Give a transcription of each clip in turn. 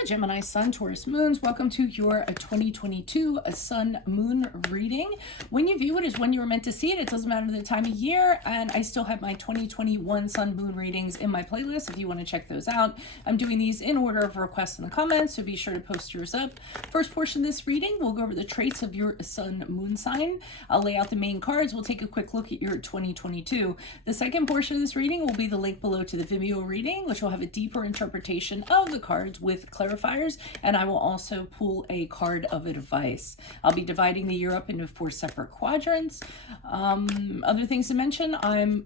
Hello, Gemini, Sun, Taurus, Moons. Welcome to your 2022 Sun Moon reading. When you view it is when you were meant to see it. It doesn't matter the time of year. And I still have my 2021 Sun Moon readings in my playlist if you want to check those out. I'm doing these in order of requests in the comments, so be sure to post yours up. First portion of this reading, we'll go over the traits of your Sun Moon sign. I'll lay out the main cards. We'll take a quick look at your 2022. The second portion of this reading will be the link below to the VIMEO reading, which will have a deeper interpretation of the cards with clarifiers, and I will also pull a card of advice. I'll be dividing the year up into 4 separate quadrants. Other things to mention,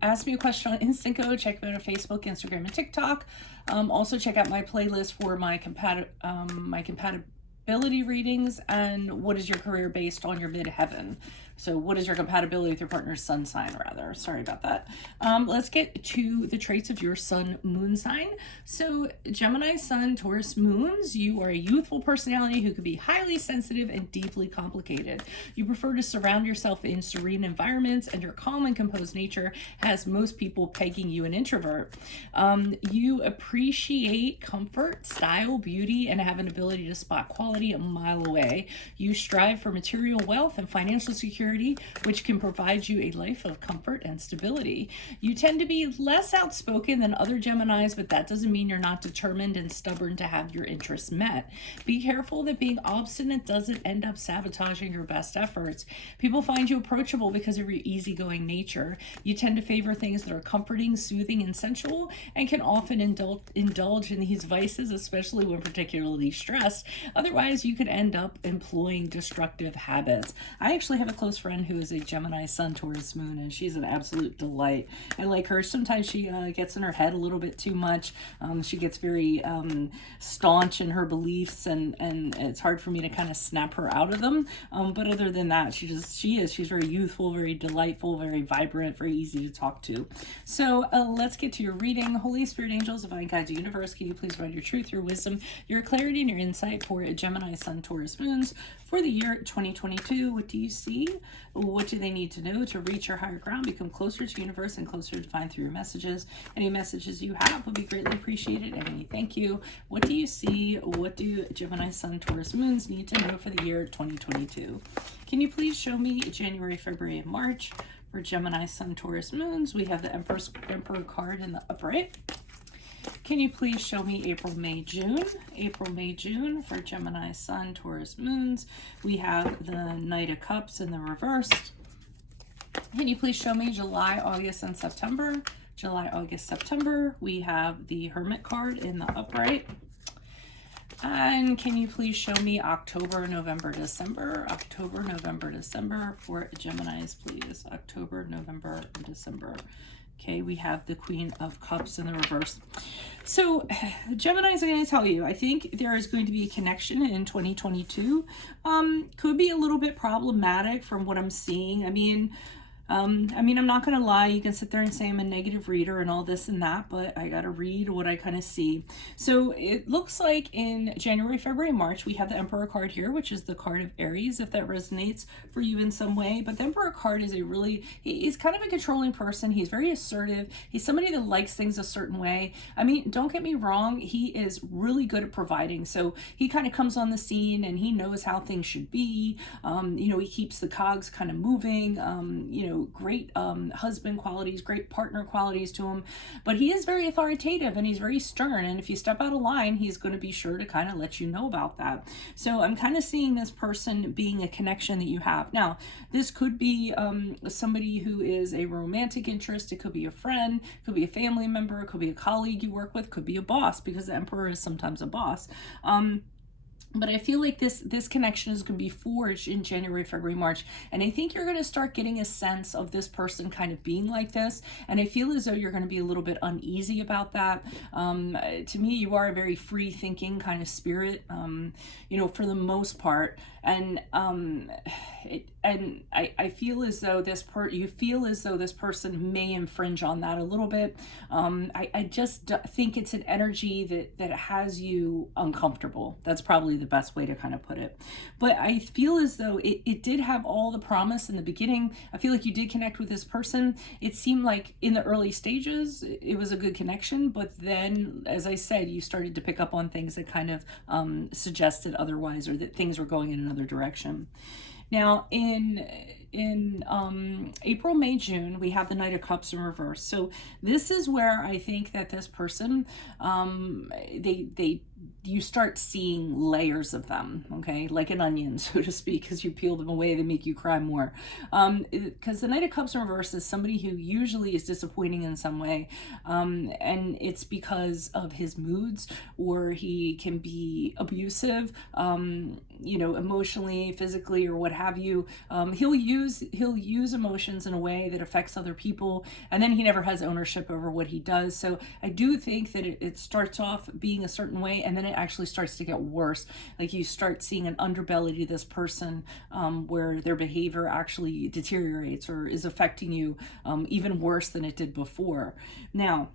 ask me a question on Instantco, check me out on Facebook, Instagram, and TikTok. Also check out my playlist for my compatibility readings and what is your career based on your midheaven. So what is your compatibility with your partner's sun sign, rather. Sorry about that. Let's get to the traits of your Sun Moon sign. So Gemini, Sun, Taurus, Moons, you are a youthful personality who could be highly sensitive and deeply complicated. You prefer to surround yourself in serene environments, and your calm and composed nature has most people pegging you an introvert. You appreciate comfort, style, beauty, and have an ability to spot quality a mile away. You strive for material wealth and financial security, which can provide you a life of comfort and stability. You tend to be less outspoken than other Geminis, but that doesn't mean you're not determined and stubborn to have your interests met. Be careful that being obstinate doesn't end up sabotaging your best efforts. People find you approachable because of your easygoing nature. You tend to favor things that are comforting, soothing, and sensual, and can often indulge in these vices, especially when particularly stressed. Otherwise, you could end up employing destructive habits. I actually have a close friend who is a Gemini, Sun, Taurus, Moon, and she's an absolute delight. I like her. Sometimes she gets in her head a little bit too much. She gets very staunch in her beliefs, and it's hard for me to kind of snap her out of them. But other than that, she's very youthful, very delightful, very vibrant, very easy to talk to. So let's get to your reading. Holy Spirit, angels, divine guides, universe, can you please provide your truth, your wisdom, your clarity, and your insight for Gemini, Sun, Taurus, Moons for the year 2022? What do you see? What do they need to know to reach your higher ground, become closer to universe and closer to divine through your messages? Any messages you have would be greatly appreciated. And any thank you. What do you see? What do Gemini, Sun, Taurus, Moons need to know for the year 2022? Can you please show me January, February, and March for Gemini, Sun, Taurus, Moons? We have the Emperor card in the upright. Can you please show me April, May, June? April, May, June for Gemini, Sun, Taurus, Moons. We have the Knight of Cups in the reverse. Can you please show me July, August, and September? July, August, September. We have the Hermit card in the upright. And can you please show me October, November, December? October, November, December for Geminis, please. October, November, and December. Okay, we have the Queen of Cups in the reverse. So, Geminis, I'm going to tell you, I think there is going to be a connection in 2022. Could be a little bit problematic from what I'm seeing. I mean, I'm not going to lie. You can sit there and say I'm a negative reader and all this and that, but I got to read what I kind of see. So it looks like in January, February, March, we have the Emperor card here, which is the card of Aries, if that resonates for you in some way. But the Emperor card is he's kind of a controlling person. He's very assertive. He's somebody that likes things a certain way. I mean, don't get me wrong. He is really good at providing. So he kind of comes on the scene and he knows how things should be. He keeps the cogs kind of moving, great husband qualities, great partner qualities to him, but he is very authoritative and he's very stern, and if you step out of line, he's going to be sure to kind of let you know about that. So I'm kind of seeing this person being a connection that you have. Now, this could be somebody who is a romantic interest, it could be a friend, it could be a family member, it could be a colleague you work with, could be a boss, because the Emperor is sometimes a boss. But I feel like this connection is going to be forged in January, February, March. And I think you're going to start getting a sense of this person kind of being like this. And I feel as though you're going to be a little bit uneasy about that. To me, you are a very free thinking kind of spirit, for the most part. And and I feel as though you feel as though this person may infringe on that a little bit. I just think it's an energy that has you uncomfortable. That's probably the best way to kind of put it. But I feel as though it did have all the promise in the beginning. I feel like you did connect with this person. It seemed like in the early stages, it was a good connection. But then, as I said, you started to pick up on things that kind of suggested otherwise, or that things were going in another direction. Now, in April, May, June, we have the Knight of Cups in reverse. So this is where I think that this person, you start seeing layers of them, okay, like an onion, so to speak. As you peel them away, they make you cry more. Because the Knight of Cups in reverse is somebody who usually is disappointing in some way, and it's because of his moods, or he can be abusive, emotionally, physically, or what have you. He'll use emotions in a way that affects other people, and then he never has ownership over what he does. So I do think that it starts off being a certain way, and then it actually starts to get worse. Like, you start seeing an underbelly to this person, where their behavior actually deteriorates or is affecting you even worse than it did before. Now,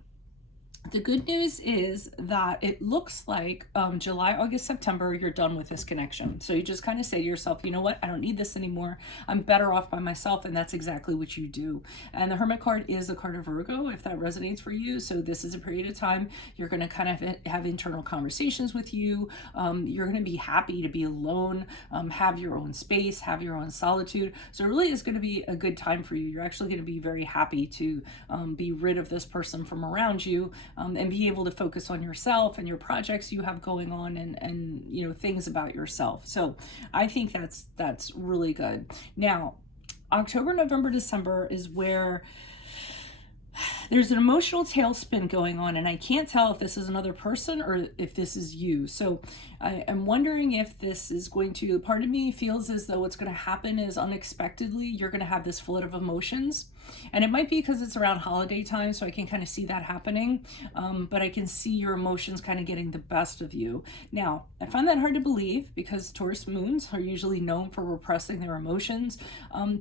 the good news is that it looks like July, August, September, you're done with this connection. So you just kind of say to yourself, you know what, I don't need this anymore. I'm better off by myself. And that's exactly what you do. And the Hermit card is the card of Virgo, if that resonates for you. So this is a period of time you're going to kind of have internal conversations with you. You're going to be happy to be alone, have your own space, have your own solitude. So it really is going to be a good time for you. You're actually going to be very happy to be rid of this person from around you. And be able to focus on yourself and your projects you have going on, and things about yourself. So I think that's really good. Now, October, November, December is where there's an emotional tailspin going on, and I can't tell if this is another person or if this is you. So I'm wondering if this is going to, part of me feels as though what's going to happen is unexpectedly you're going to have this flood of emotions. And it might be because it's around holiday time, so I can kind of see that happening. But I can see your emotions kind of getting the best of you. Now, I find that hard to believe because Taurus moons are usually known for repressing their emotions.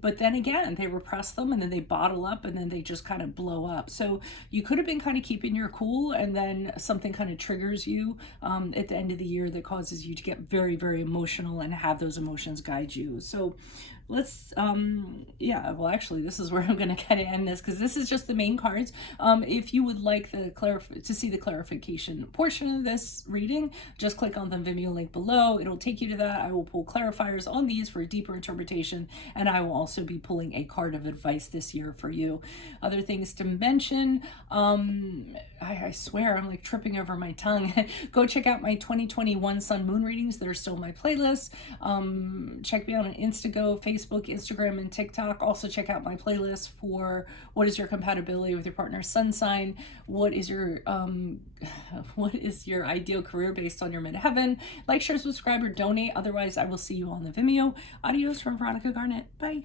But then again, they repress them and then they bottle up and then they just kind of blow up. So you could have been kind of keeping your cool, and then something kind of triggers you at the end of the year that causes you to get very, very emotional and have those emotions guide you. So let's actually this is where I'm going to kind of end this, because this is just the main cards. If you would like to see the clarification portion of this reading, just click on the Vimeo link below. It'll take you to that. I will pull clarifiers on these for a deeper interpretation, and I will also be pulling a card of advice this year for you. Other things to mention, I swear I'm like tripping over my tongue. Go check out my 2021 sun moon readings that are still in my playlist. Check me out on Instago, Facebook, Instagram, and TikTok. Also check out my playlist for what is your compatibility with your partner's sun sign, what is your ideal career based on your midheaven. Like, share, subscribe, or donate. Otherwise, I will see you on the Vimeo. Adios from Veronica Garnett. Bye.